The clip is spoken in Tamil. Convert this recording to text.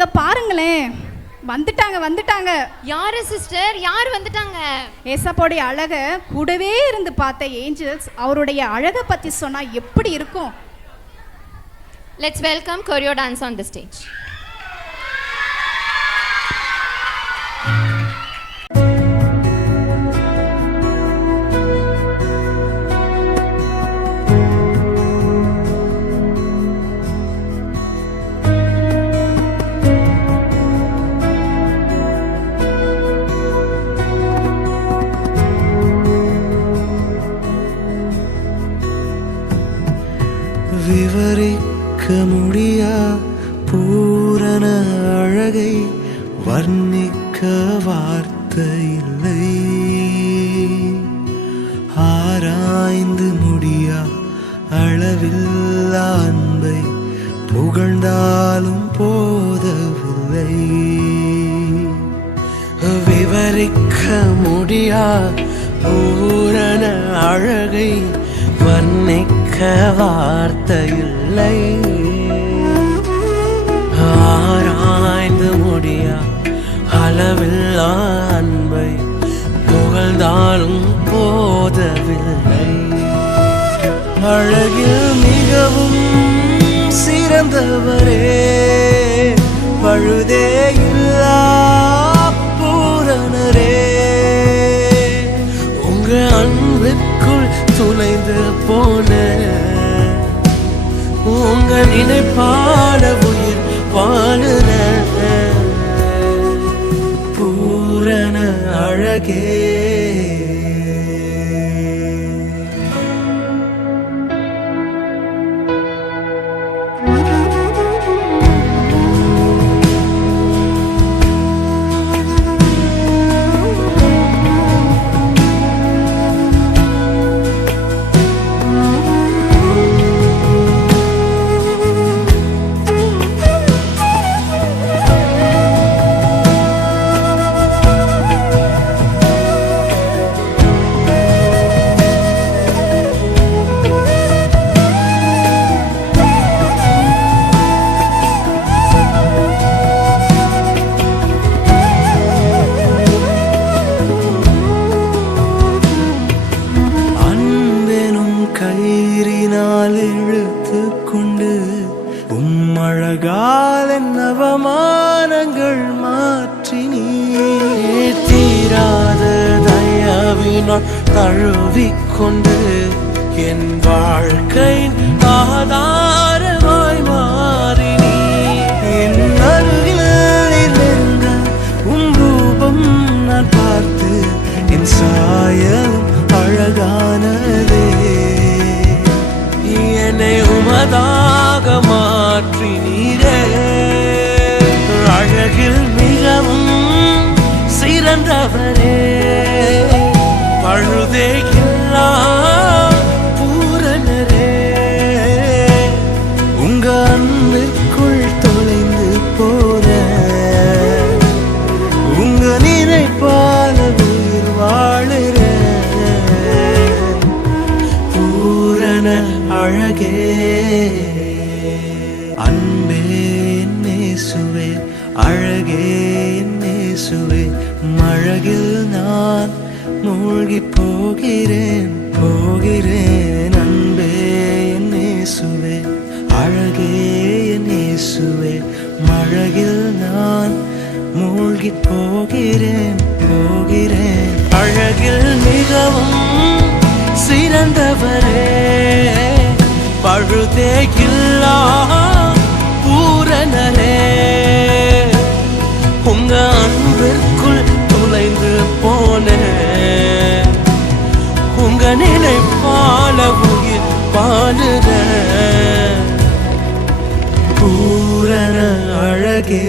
அங்க பாருங்களேன், வந்துட்டாங்க. யாரு சிஸ்டர்? யார் வந்துட்டாங்க? ஏசப்போடைய அழக கூடவே இருந்து பார்த்த ஏஞ்சல்ஸ் அவருடைய அழகை பத்தி சொன்னா எப்படி இருக்கும்? Let's welcome choreo dance on the stage. விவரிக்க முடியா பூரண அழகை வர்ணிக்க வார்த்தை இல்லை. ஆராய்ந்து முடியா அளவில்லா அன்பை புகழ்ந்தாலும் போதவில்லை. விவரிக்க முடியா பூரண அழகை வர்ணிக்க வார்த்தை இல்லை. ஆராய்ந்து முடியா அளவில்லா அன்பை புகழ்ந்தாலும் போதவில்லை. அழகில் மிகவும் சிறந்தவரே, பழுதே இல்லா பூரணரே, உங்க அன்பிற்குள் துளைந்து போன உங்க நினைப்பால உயிர் வாழுற பூரண அழகே. கயிறினால் இழுத்து கொண்டு உம்மழகால் நவமானங்கள் மாற்றினே. தீராத தயவினால் தழுவிக்கொண்டு என் வாழ்க்கை ஆதாரமாய் மாறினே. என் அருகில் இருந்த உன் ரூபம் நான் பார்த்து என் சாயலும் அழகானதே. என்னை உமதாக மாற்றி நீரே, அழகில் மிகவும் சிறந்தவரே, பழுதே இல்லா பூரணரே, உங்க அன்பிற்குள் தொலைந்து போற உங்க நினைப்பால உயிர் வாழுற பூரண அழகே. அன்பே நேசுவே, அழகே நேசுவே, மழகில் நான் மூழ்கி போகிறேன். அன்பே நேசுவே, அழகே நேசுவே, மழகில் நான் மூழ்கி போகிறேன். அழகில் மிகவும் சிறந்தவரே, பழுதே இல்லா பூரணரே, உங்க அன்பிற்குள் துளைந்து போன உங்க நினைப்பால உயிர் வாழுற பூரண அழகே.